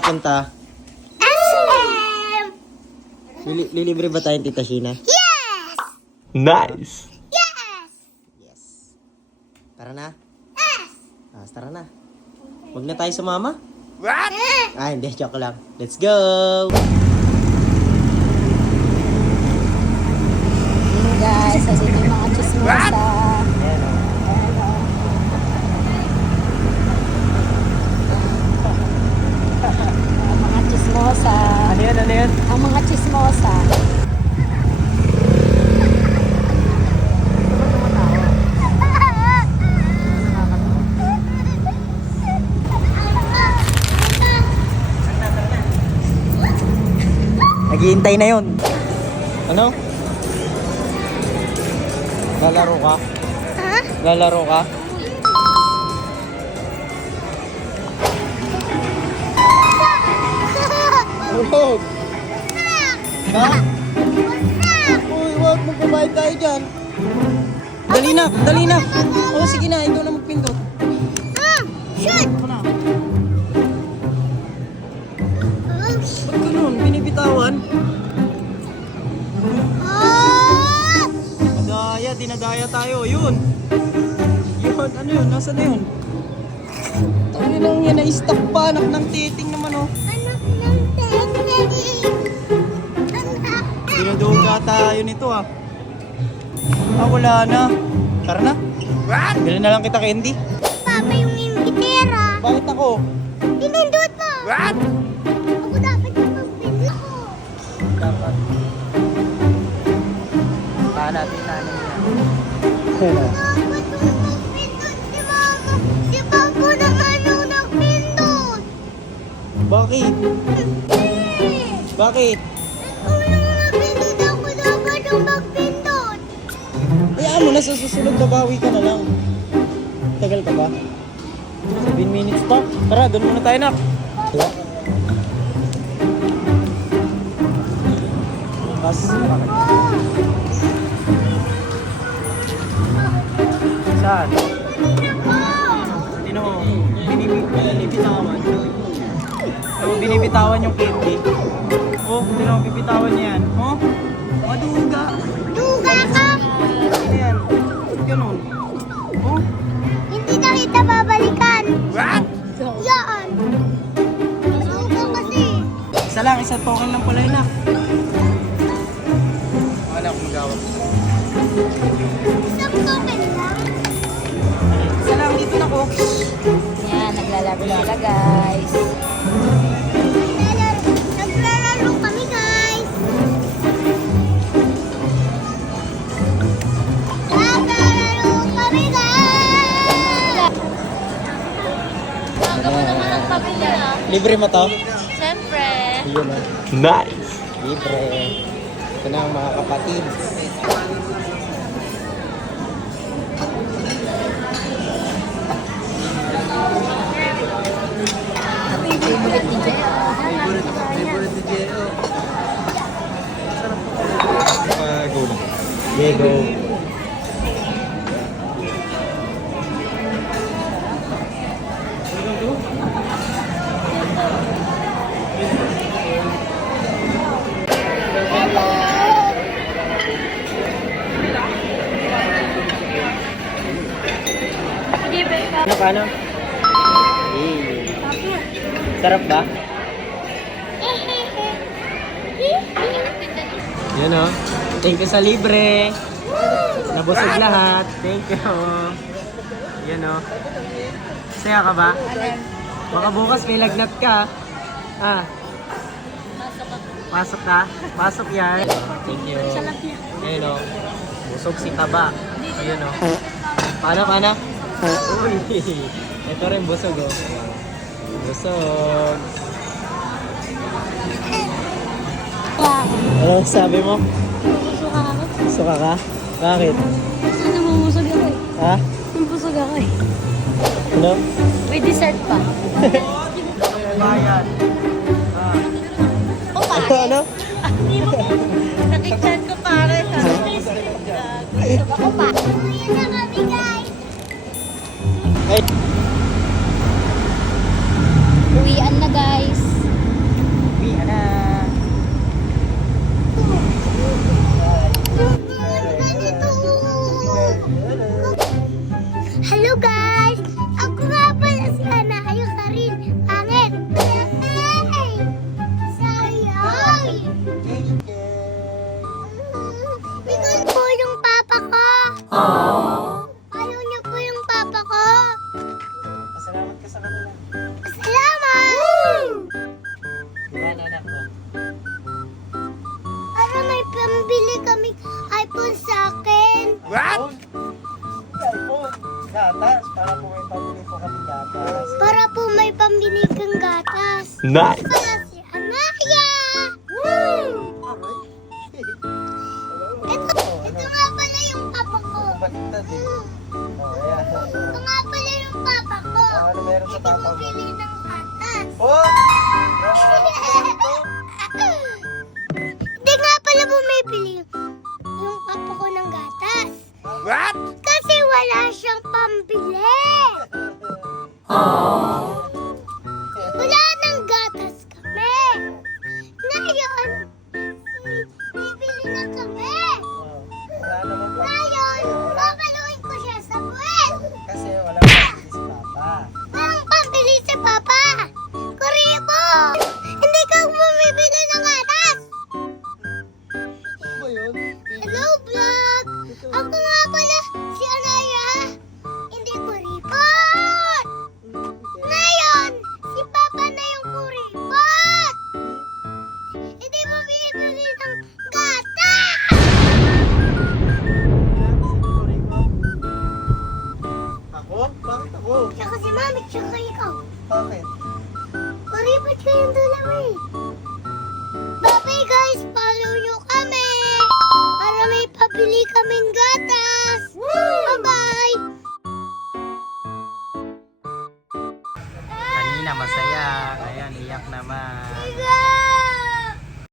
Punta. SM! Lilibre ba tayong Tita Sheena? Yes! Nice. Yes! Yes. Tara na. Yes! Tara na. Huwag na tayo sumama. What? Hindi. Joke lang. Let's go! Guys, kasi yung mga chismosa. Ayan o. Ang mga chismosa. Ano yan? Ano yan? Ang mga chismosa. Naghihintay na yun. Ano? Lalaro ka? Ha? Lalaro ka? Huwag! Ha? Uy, huwag. Magbabayad tayo dyan. Dali na! Dali na! Oh, sige na. Ikaw na magpindot. Shoot! Ako na. Ba't ganun? Binibitawan? Oh! Madaya, dinadaya tayo. Yun. Yun, ano yun? Nasaan na yun? Tayo lang yan, na-stuck pa. Anak ng titing naman, oh. Anak ng tete. Anak. Dinuduga tayo nito, ah. Wala na. Tara na. Bilhin na lang kita candy. Papa yung imbitera. Bakit ako? Pinindot mo. What? Ako dapat yung magpindot ako. Dapat. Tahan natin, tahan natin. Dapat yung magpindot si mama. Si papa naman yung nagpindot. Bakit? Bakit? Ikaw yung nagpindot. Ako dapat yung magpindot. Hayaan mo na, sa susunod babawi ka na lang. Tagal ka ba? 7 minutes pa. Tara, doon muna tayo, nak. Wala. Pas. Saan? Sino mo? Binibitawan. Ano binibitawan yung candy? Oh, hindi na bibitawan niya yan. Oh, maduga. Duga ka. Ano yan? Ganun. Oh, Hindi na kita babalikan. What? Yan. Duga kasi. isa lang, isang token lang pala yun, ah. Wala akong magawag. Isang token lang. Isa lang, dito na ko. Yan, naglalaro sila guys. Nagrararo kami, guys. Nagrararo kami, guys. Libre mo to? Siyempre. Yun na. Nice. Libre. Ito na ang mga kapatid. Favorite ni Jay. Go na. Yeah, go. Ano ka, ano? Sarap ba? Yan o. Thank you sa libre. Nabusog lahat. Thank you. Yan o. Saya ka ba? Baka bukas may lagnat ka. Ah. Pasok ka? Pasok yan. Thank you. Yan o. Busog si Taba. Yan o. Paano, paano? Uy. Ito rin busog o. Busog. Ano sabi mo? Puso ka ako. Suka ka? Bakit? Kasi namumusog ako eh. Ha? Nampusog ako eh. Ano? May dessert pa. Bayan. Ah. O pare. Ano? Nakichan ko pare. Ako pa. Kuya na kami, guys. Ay. Uwian na guys. Nice. Para si Anaya. Ito nga pala yung papa ko. Baliktad eh. Oh, ayan. Ito nga pala yung papa ko. Ano meron sa Ito papa mo? bumili ng gatas. Oh! Hindi nga pala bumibili yung papa ko ng gatas. What? Kasi wala siyang pambili. Wala nang gatas kami. Ngayon, bibili na kami. Wala naman pa. Ngayon, papaluin ko siya sa buwet. Kasi wala pa si Papa. Walang pambili si Papa. Kuribo! Hindi ka bumibili ng gatas. Ano ba yun? Hello, vlog! Ako nga pala, si Anaya. Hindi kuripot! Ngayon, si Papa na yung kuripot! Hindi mo bibili ng gatas! Ako? Bakit ako? Tsaka si Mami, tsaka ikaw. Bakit? Kuripot kayong dalawa eh. Bye guys, follow nyo kami! Para may pabili kaming gatas! Bye-bye! Kanina masaya. Ayan, iyak naman. Bye guys!